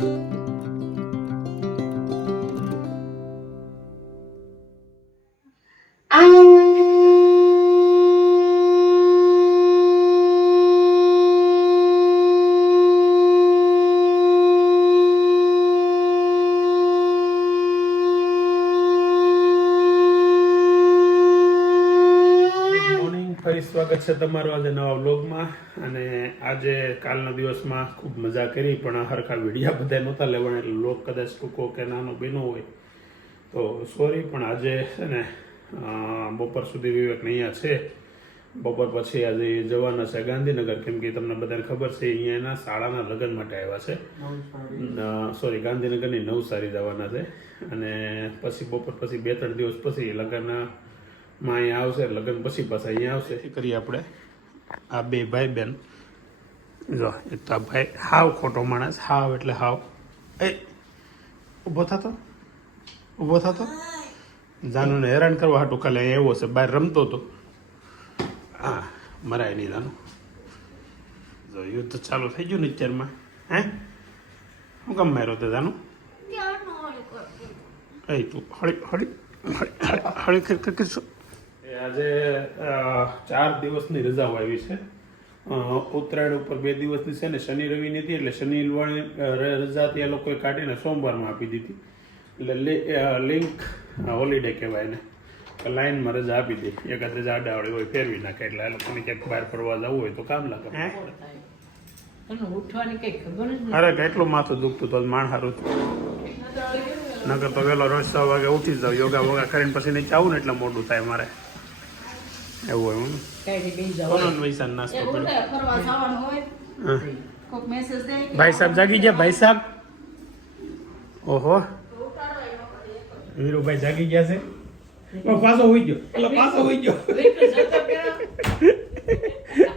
Good સ્વાગત છે તમારું આજે નવા વ્લોગમાં. અને આજે કાલના દિવસમાં ખૂબ મજા કરી પણ હરખા વિડીયા બધા નહોતા લેવાના એટલે વ્લોગ કદાચ ટૂંકો કે નાનો બેનો હોય. તો સોરી પણ આજે છે ને બપોર સુધી વિવેક અહીંયા છે. બપોર પછી આજે જવાના છે ગાંધીનગર. કેમ કે તમને બધાને ખબર છે અહીંયા એના શાળાના લગ્ન માટે આવ્યા છે. સોરી ગાંધીનગરની નવસારી જવાના છે. અને પછી બપોર પછી બે ત્રણ દિવસ પછી લગ્ન માં અહીંયા આવશે લગ્ન પછી પાછા અહીંયા આવશે. એ કરીએ આપણે. આ બે ભાઈ બેન. જો એક તો આ ભાઈ હાવ ખોટો માણસ હાવ એટલે હાવ. એ ઊભો થતો ઊભો થતો જાનુને હેરાન કરવા હાટું કાલે અહીંયા એવો છે બહાર રમતો હતો હા મરાય નહીં જાનું. જો યુદ્ધ ચાલુ થઈ ગયું ને અત્યારમાં. હે? હું કેમ માર્યો તે જાનું? એ તું હળી હળી હળી હળી કરી કર કરશો આજે ચાર દિવસની રજાઓ આવી છે. ઉત્તરાયણ ઉપર બે દિવસની છે ને શનિ રવિ નથી એટલે શનિ વાળી રજા ત્યાં લોકોએ કાઢીને સોમવારમાં આપી દીધી. એટલે લિ- લિંક હોલિડે કહેવાય ને લાઈનમાં રજા આપી દે. એકાદ રજા આડાવડી હોય ફેરવી નાખે. એટલે આ લોકોને ક્યાંક બહાર ફરવા જવું હોય તો કામ લાગે. તને ઉઠવાની કઈ ખબર જ નથી. અરે કેટલું માથું દુખતું તો માણ હારું નગર તો વહેલો રોજ છ વાગે ઉઠી જાવ યોગા વોગા કરીને પછી નીચે આવું ને એટલે મોડું થાય મારે. એવું જાવ કોનો વૈસાન નાસ્તો એવું પડ્યો થાય, ફરવા જવાનું હોય. હા. કોક મેસેજ દે કે ભાઈ સાહેબ જાગી ગયા ભાઈ સાહેબ. ઓહો. વીરુભાઈ જાગી ગયા છે. પાછો હોઈ ગયો. એટલે પાછો હોઈ ગયો.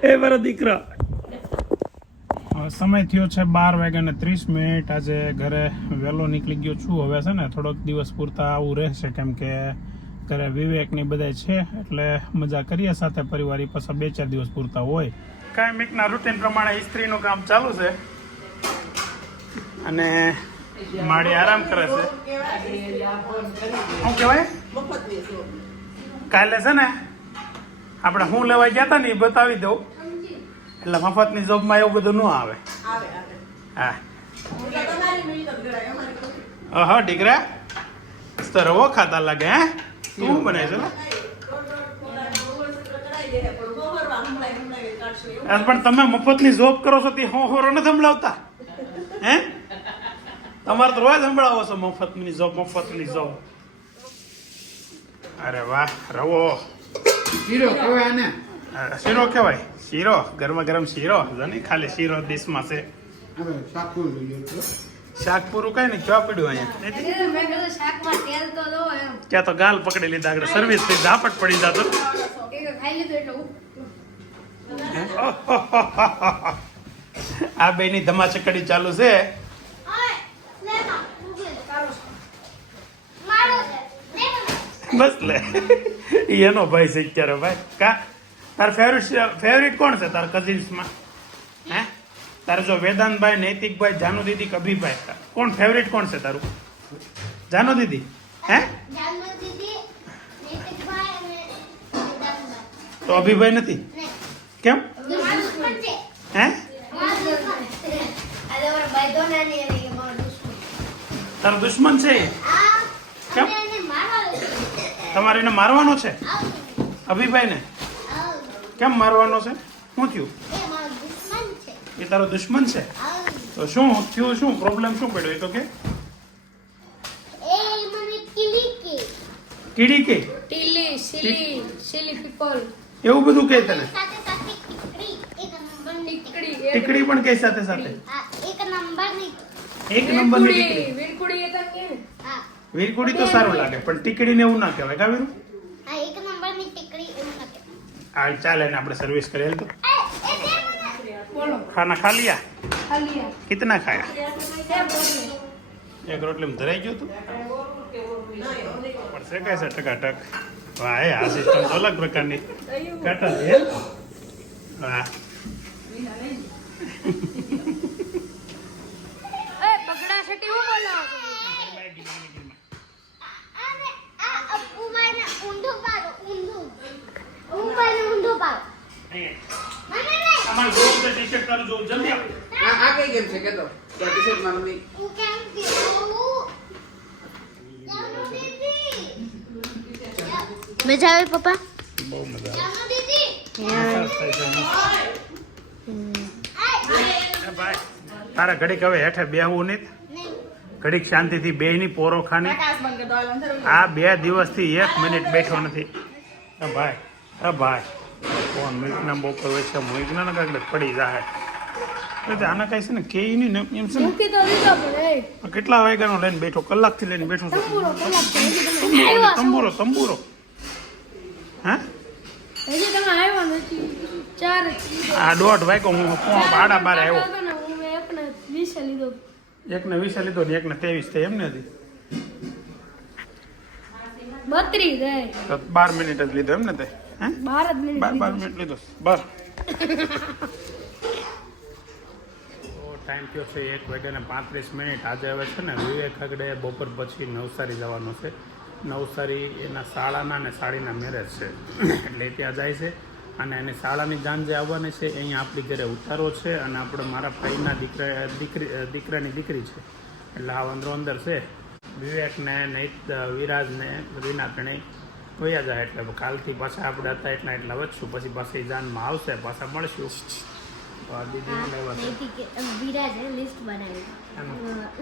એ મારો દીકરો. સમય થયો છે બાર વાગ્યા ને ત્રીસ મિનિટ. આજે ઘરે વહેલો નીકળી ગયો છું. હવે છે ને થોડોક દિવસ પૂરતા આવું રહેશે કેમ કે ઘરે વિવેકની બધા છે એટલે મજા કરીએ સાથે પરિવારી પાછા બે ચાર દિવસ પૂરતા હોય. કાયમિકના રૂટીન પ્રમાણે ઇસ્ત્રીનું કામ ચાલુ છે. અને માડી આરામ કરે છે. શું કહેવાય? કાલે છે ને આપણે હું લેવા ગયા હતા ને એ બતાવી દઉં. એટલે મફતની જોબમાં એવું બધું ન આવે. હા. હા દીકરા તો રવો ખાતા લાગે હે? શું બને છે? ને પણ તમે મફતની જોબ કરો છો તે હું હોરો નથી સંભળાવતા. હે? તમારે તો રોજ સંભળાવો છો મફતની જોબ મફતની જોબ અરે વાહ રવો. શીરો કહેવાય ને શીરો કહેવાય. શીરો ગરમા ગરમ શીરો. જો ખાલી શીરો ડીશમાં છે. શાકું પૂરું કઈ ને ક્યાં પડ્યું અહીંયા. નથી? મેં કીધું શાકમાં તેલ તો ત્યાં તો ગાલ પકડી લીધા આગળ સર્વિસથી ઝાપટ પડી જાતો આ બે ની ધમાચકડી ચાલુ છે. બસ લે. એનો ભાઈ છે અત્યારે ભાઈ. કા? તાર ફેવરિટ ફેવરિટ કોણ છે તાર કઝિન્સમાં હે? તારે જો વેદાંતભાઈ નૈતિકભાઈ જાનુ દીદી કભીભાઈ કોણ ફેવરિટ કોણ છે તારું? જાનુ દીદી હે તો અભિભાઈ નથી? કેમ? હે? તારો દુશ્મન છે કેમ? તમારે એને મારવાનો છે? અભિભાઈને? કેમ મારવાનો છે? શું થયું? એ તારો દુશ્મન છે? તો શું? થયું શું? પ્રોબ્લેમ શું પડ્યો? એ તો કે? કીડી કે. ટીલી સિલી સિલી પીપલ. એવું બધું કે તને? ટીકડી. ટીકડી પણ કે સાથે સાથે? એક નંબરની એક નંબરની ટીકડી. વીરકુડી એ તો કે? હા. વીરકુડી તો સારું લાગે પણ ટીકડીને એવું ના કહેવાય કા વીરુ? હા એક નંબરની ટીકડી એવું નથી આ ચાલે ને આપણે સર્વિસ કરી તો. ખાના ખા लिया कितना ખાયા? એક રોટલી में ધરાઈ ગયું तू પણ છે કઈ છે ટકાટક વાહ આ સિસ્ટમ તો અલગ પ્રકારની. કટલ હે વાહ ઊંધું પાડો ઊંધું ઊંધું પાડો. પાડો અમાર જોવું છે ટી શર્ટ તારું જલ્દી આ આ કઈ ગેમ છે? કે તો. ટી શર્ટ હું કેમ કેવું મજા આવે પપ્પા? બહુ મજા આવે. તારા ઘડીક હવે હેઠે બેહવું નહીં? ઘડીક શાંતિથી બે ની પોરો ખાની. આ બે દિવસથી એક મિનિટ બેઠો નથી. ભાઈ ભાઈ. ફોન મિલ્કના બપોર વચ્ચે મૂકના ને કાંઈક પડી જાય એટલે આના કઈ છે ને કે નહીં ને એમ છે મૂકી તો દીધો પણ કેટલા વાગ્યાનો લઈને બેઠો? કલાકથી લઈને બેઠો છું. છે. છો. તંબુરો તંબુરો. હા? હજી તમે આવ્યા નથી ચાર આ દોઢ વાગ્યો હું ફોન આડા બાર આવ્યો. એકને વીસે લીધો. એકને વીસે લીધો ને એકને ત્રેવીસ થઈ એમ ને હતી બત્રીસ તો બાર મિનિટ જ લીધો એમ ને તે. બાર જ મિનિટ બાર બાર મિનિટ લીધો બાર. ટાઈમ થયો છે એક વાગ્યાને પાંત્રીસ મિનિટ. આજે હવે છે ને વિવેક હગડે બપોર પછી નવસારી જવાનું છે. નવસારી એના શાળાના અને સાડીના મેરેજ છે. એટલે ત્યાં જાય છે. અને એની શાળાની જાન જે આવવાની છે અહીંયા આપણી ઘરે ઉતારો છે અને આપણે મારા ભાઈના દીકરા દીકરી દીકરાની દીકરી છે. એટલે આ અંદરો અંદર છે. વિવેકને નહીં વિરાજને રીના ત્રણેય વયા જાય એટલે કાલથી પાછા આપણે હતા એટલા એટલા વધશું. પછી પાછી જાનમાં આવશે પાછા મળશું.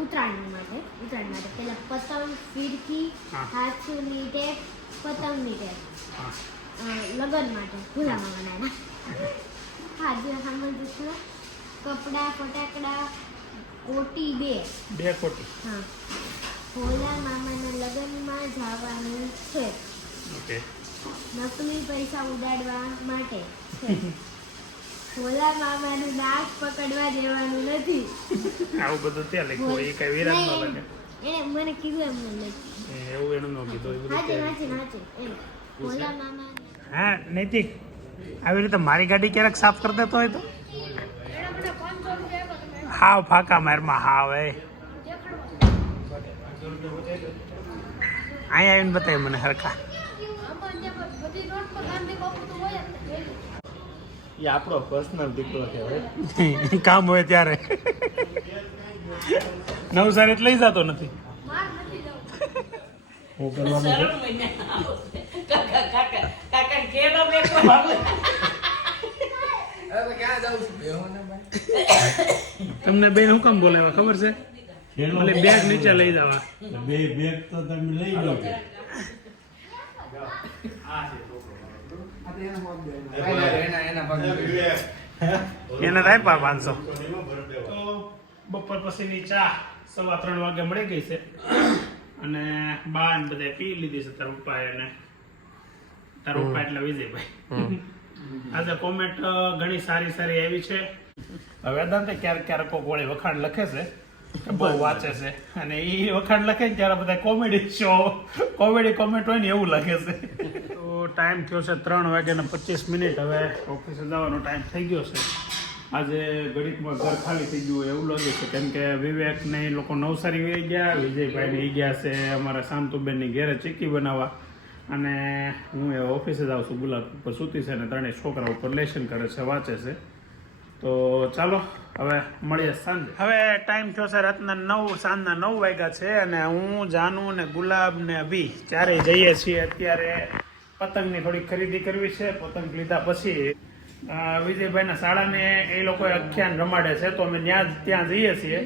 ઉત્તરાયણ માટે ઉત્તરાયણ માટે. પેલા પતંગ ફિરકી. હાથની ટેપ પતંગની ટેપ લગન માટે ભૂલામાં બનાવ્યા હા સામાન છે કપડાં ફટાકડા કોટી બે. બે કોટી. હા. ભોલા મામાના લગનમાં જવાનું છે. ઓકે નકલી પૈસા ઉડાડવા માટે. ભોલા મામાનું નાક પકડવા દેવાનું નથી. આવું બધું ત્યાં લખ્યું એ કઈ વિરામ ન લાગે એને મને કીધું એમ મને લખ્યું. એવું એનું ન કીધું એવું હાચે હાચે હાચે એમ. ભોલા મામા હા નૈતિક આવી રીતે મારી ગાડી ક્યારેક સાફ કરી દેતો હોય તો? હાવ ફાકા મારમાં હાવ એ. અહીંયા આવીને બતાવી મને હરખા. એ આપણો પર્સનલ દીકરો કહેવાય. કામ હોય ત્યારે. નવસારી એટલે લઈ જતો નથી. હું કરવાનું તમને બેન હું કામ બોલાવ્યા? ખબર છે? મને બેગ નીચે લઈ જવા. બે બેગ તો તમે લઈ લો એને થાય પા પાંચસો? તો બપોર પછીની ચા સવા ત્રણ વાગે મળી ગઈ છે. અને બા ને બધા પી લીધી છે તારું પપ્પા એને તારું પપ્પા એટલે વિજયભાઈ. આજે કોમેન્ટ ઘણી સારી સારી આવી છે. વેદાંતે ક્યારેક ક્યારેક કોક વળી વખાણ લખે છે. બહુ વાંચે છે. અને એ વખાણ લખે ને ત્યારે બધા કોમેડી શો કોમેડી કોમેન્ટ હોય ને એવું લખે છે. તો ટાઈમ થયો છે ત્રણ વાગ્યાને પચીસ મિનિટ. હવે ઓફિસે જવાનો ટાઈમ થઈ ગયો છે. આજે ગણિતમાં ઘર ખાલી થઈ ગયું એવું લાગે છે. કેમ કે વિવેક ને એ લોકો નવસારી વહી ગયા, વિજયભાઈ ને ઈ ગયા છે, અમારા શાંતુબેનની ઘેરે ચીકી બનાવવા. અને હું એ ઓફિસે જાઉં છું ગુલાબ ઉપર સૂતી છે અને ત્રણેય છોકરા ઉપર લેશન કરે છે, વાંચે છે. તો ચાલો, હવે મળીએ સાંજે. હવે ટાઈમ થયો છે રાતના નવ, સાંજના નવ વાગ્યા છે અને હું, જાનુ ને ગુલાબ ને અભી ચારેય જઈએ છીએ. અત્યારે પતંગની થોડી ખરીદી કરવી છે. પતંગ લીધા પછી વિજયભાઈના શાળાને એ લોકો આખ્યાન રમાડે છે તો અમે ત્યાં જ- ત્યાં જઈએ છીએ.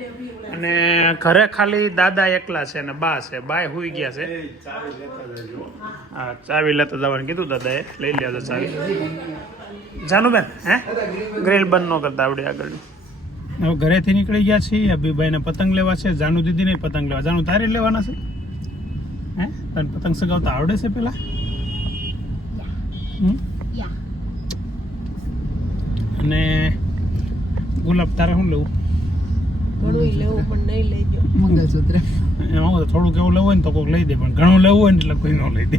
અને ઘરે ખાલી દાદા એકલા છે અને બા છે બાય હુઈ ગયા છે. હા ચાવી લેતા જવાનું કીધું દાદાએ. લઈ લ્યા ચાવી. જાનુબેન હે? ગ્રીલ બંધ ન કરતા આવડે આગળ. હવે ઘરેથી નીકળી ગયા છીએ. અભિભાઈને પતંગ લેવા છે જાનુ દીદીને પતંગ લેવા. જાનુ તારે લેવાના છે? હે? તને પતંગ સગાવતા આવડે છે પેલા? હમ? અને ગુલાબ તારે શું લેવું? ઘણું લેવું પણ નહીં લઈ ગયો એમાં થોડુંક એવું લેવું હોય ને તો કોઈક લઈ દે પણ ઘણું લેવું હોય ને એટલે કોઈ ન લઈ દે.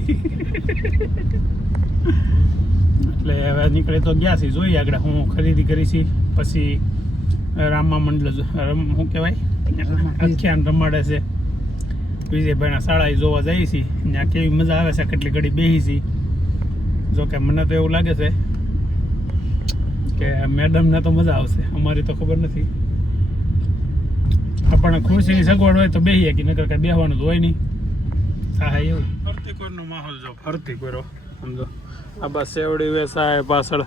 એટલે હવે નીકળે તો ગયા છીએ જોઈએ આગળ હું ખરીદી કરી છે પછી રામા મંડળ રમ- શું કહેવાય? અખ્યાન રમાડે છે. વિજયભાઈના શાળા એ જોવા જઈએ છીએ. ત્યાં કેવી મજા આવે છે કેટલી ઘડી બેસી છીએ. જોકે મને તો એવું લાગે છે કે મેડમને તો મજા આવશે. અમારી તો ખબર નથી. આપણને ખુરશીની સગવડ હોય તો બેહીએ કે નકર કાંઈ બેહવાનું તો હોય નહીં. હા એવું. ફરતી કોરનો માહોલ જો. ફરતી કોરો સમજો આ બસ સેવડી વેસાય પાછળ.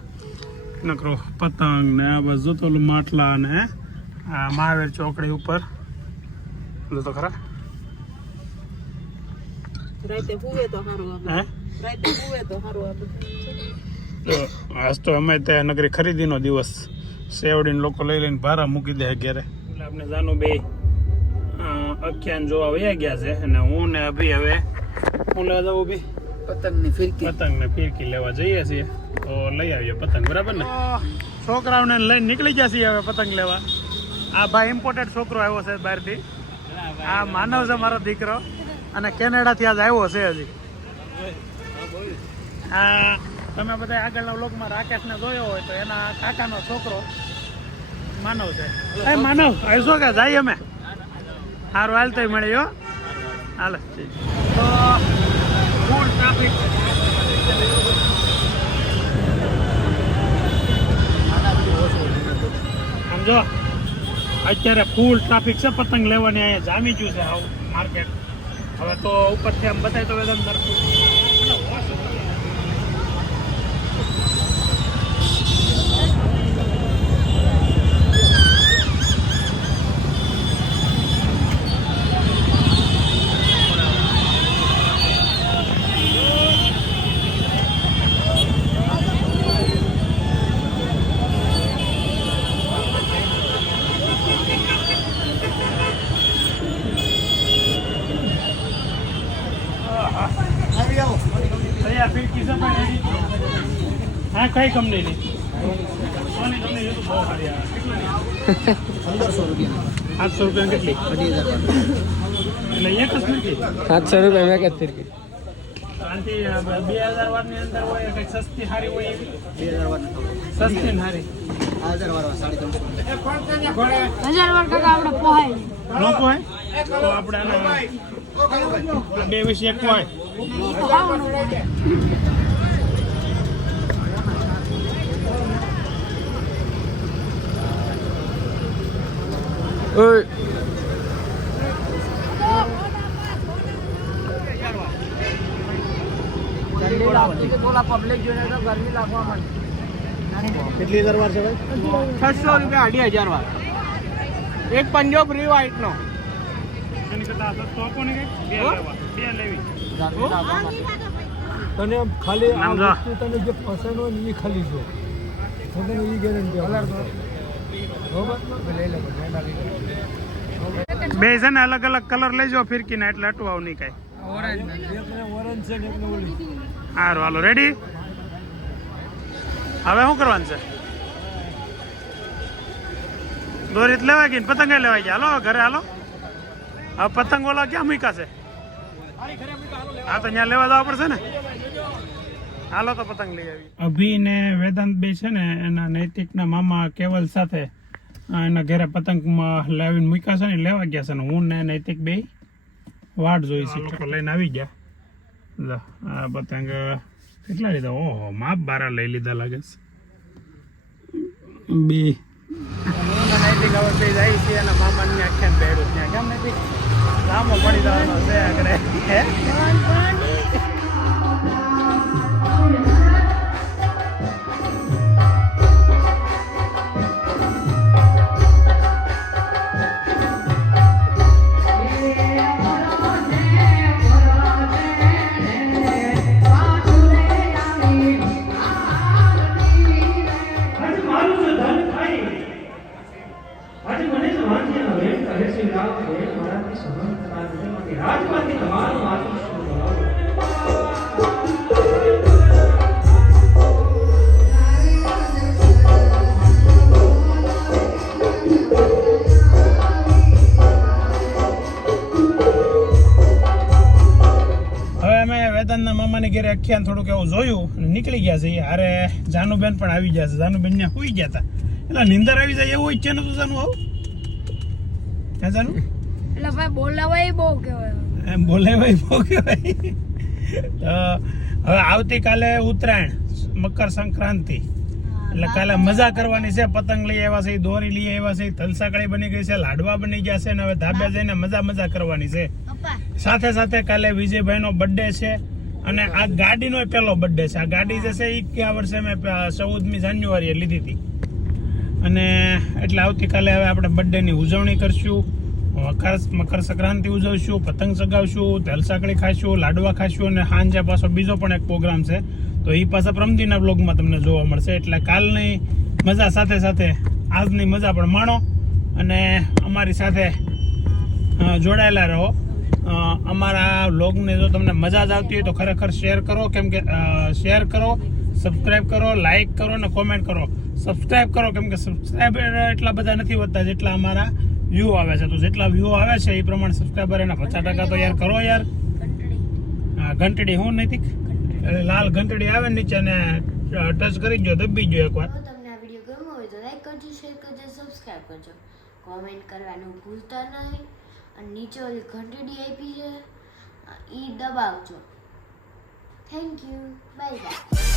નકરો પતંગ ને આ બસ જોતો ઓલું માટલા ને આ મહાવીર ચોકડી ઉપર. જો તો ખરા. રાતે હુવે તો સારું રાતે હુવે તો સારું તો આજ તો અમે ત્યાં નગરી ખરીદીનો દિવસ. સેવડીને લોકો લઈ લઈને ભારા મૂકી દે ઘેરે. એટલે આપણે જાનું બે અખ્યાન જોવા વયા ગયા છે અને હું ને અભી હવે હું લેવા જાઉં બી પતંગની ફિરકી. પતંગને ફિરકી લેવા જઈએ છીએ. તો લઈ આવીએ પતંગ બરાબર ને? છોકરાઓને લઈને નીકળી ગયા છીએ હવે પતંગ લેવા. આ ભાઈ ઇમ્પોર્ટેડ છોકરો આવ્યો છે બહારથી. આ માનવ છે મારો દીકરો. અને કેનેડાથી આજ આવ્યો છે હજી. આ તમે બધા આગળના વ્લોગમાં રાકેશને જોયો હોય તો એના કાકાનો છોકરો માનવ છે. એ માનવ આવશો કે જાય અમે? સારું હાલ તો મળી હો. હાલ તો ફૂલ ટ્રાફિક સમજો અત્યારે ફૂલ ટ્રાફિક છે પતંગ લેવાની અહીંયા જામી ગયું છે આવું માર્કેટ હવે તો ઉપરથી આમ બતાવી તો એકદમ સરખું કઈ કંપનીની પંદરસો રૂપિયા સાતસો રૂપિયા કેટલી? એક જ ફિરકી સાતસો રૂપિયા મેં જ ફિરકી. બે હજાર વારની અંદર હોય કંઈક સસ્તી સારી હોય બે હજાર વાર સસ્તી ને સારી હજાર વાર સાડી ત્રણસો હજાર વાર કાકા આપણે પોહાય લોકો હોય તો આપણે બે વિશે એક હોય ઓય કેટલી હજાર વાર છે ભાઈ? છસો રૂપિયા અઢી હજાર વાર. એક પંજો ફ્રી વ્હાઈટ નો. તને ખાલી તને જે પસંદ હોય ને એ ખાલી જો. તને એ ગેરંટી બે છે અલગ અલગ કલર લેજો ફિરકીના એટલે અટવાવ નહીં કાંઈ. એકને ઓરેન્જ છે ને. એકને ઓલી સારું હાલો રેડી હવે શું કરવાનું છે? દોરીત લેવાય ગઈ ને પતંગ લેવાય ગયા હાલો ઘરે હાલો. હવે પતંગ ઓલા ક્યાં મૂકાશે છે? હા તો ત્યાં લેવા જવા પડશે ને? હાલો તો પતંગ લઈ આવી અભી ને વેદાંત બે છે ને એના નૈતિકના મામા કેવલ સાથે. એના ઘરે પતંગ લાવીને મૂક્યા છે ને લેવા ગયા છે ને. હું ને નૈતિક બે વાટ જોઈ છે. લોકો લઈને આવી ગયા. લો, આ પતંગ કેટલા લીધા? ઓહો માપ બારા લઈ લીધા લાગે છે. બે. છે આખ્યાન પડી જવાનો છે વેદાંતના મામાની ઘરે આખ્યાન થોડુંક એવું જોયું નીકળી ગયા છે હારે જાનુબેન પણ આવી ગયા છે. જાનુબેન ત્યાં સુઈ ગયા હતા. એટલે નિંદર આવી જાય એવું ઈચ્છે નતું જાનું આવું? હે જાનું એટલે ભાઈ બોલાવાય બહુ કહેવાય. એમ બોલાવાય બહુ કહેવાય. તો હવે આવતીકાલે ઉત્તરાયણ મકર સંક્રાંતિ. એટલે કાલે મજા કરવાની છે પતંગ લઈ આવ્યા છે દોરી લઈ આવ્યા છે તલસાકડી બની ગઈ છે લાડવા બની ગયા છે ને હવે ધાબે જઈને મજા મજા કરવાની છે. સાથે સાથે કાલે વિજયભાઈનો બર્થડે છે અને આ ગાડીનો પહેલો બર્થડે છે. આ ગાડી જે છે એ કયા વર્ષે મેં ચૌદમી જાન્યુઆરીએ લીધી હતી. અને એટલે આવતીકાલે હવે આપણે બર્થડેની ઉજવણી કરશું. મકર મકર સંક્રાંતિ ઉજવશું, પતંગ ચગાવશું તલસાકડી ખાશું, લાડવા ખાશું અને સાંજે પાછો બીજો પણ એક પ્રોગ્રામ છે. તો એ પાછા પ્રમદીના બ્લોગમાં તમને જોવા મળશે. એટલે કાલની મજા સાથે સાથે આજની મજા પણ માણો અને અમારી સાથે જોડાયેલા રહો. અમારા બ્લોગને જો તમને મજા જ આવતી હોય તો ખરેખર શેર કરો. કેમ કે શેર કરો. સબસ્ક્રાઇબ કરો લાઇક કરો અને કોમેન્ટ કરો. સબસ્ક્રાઇબ કરો, કેમ કે સબસ્ક્રાઇબર એટલા બધા નથી વધતા જેટલા અમારા વ્યૂ આવે છે. તો જેટલા વ્યૂ આવે છે એ પ્રમાણે સબસ્ક્રાઇબર એના પચાસ ટકા તો યાર કરો યાર. હા, ઘંટડી. હું એટલે લાલ ઘંટડી આવે નીચે અને ટચ કરી જો દબી જો એકવાર લાઈક કરજો શેર કરજો સબસ્ક્રાઇબ કરજો. કોમેન્ટ કરવાનું ભૂલતા નહીં. અને નીચે ઘંટડી આપી છે એ દબાવજો. Thank you. Bye bye.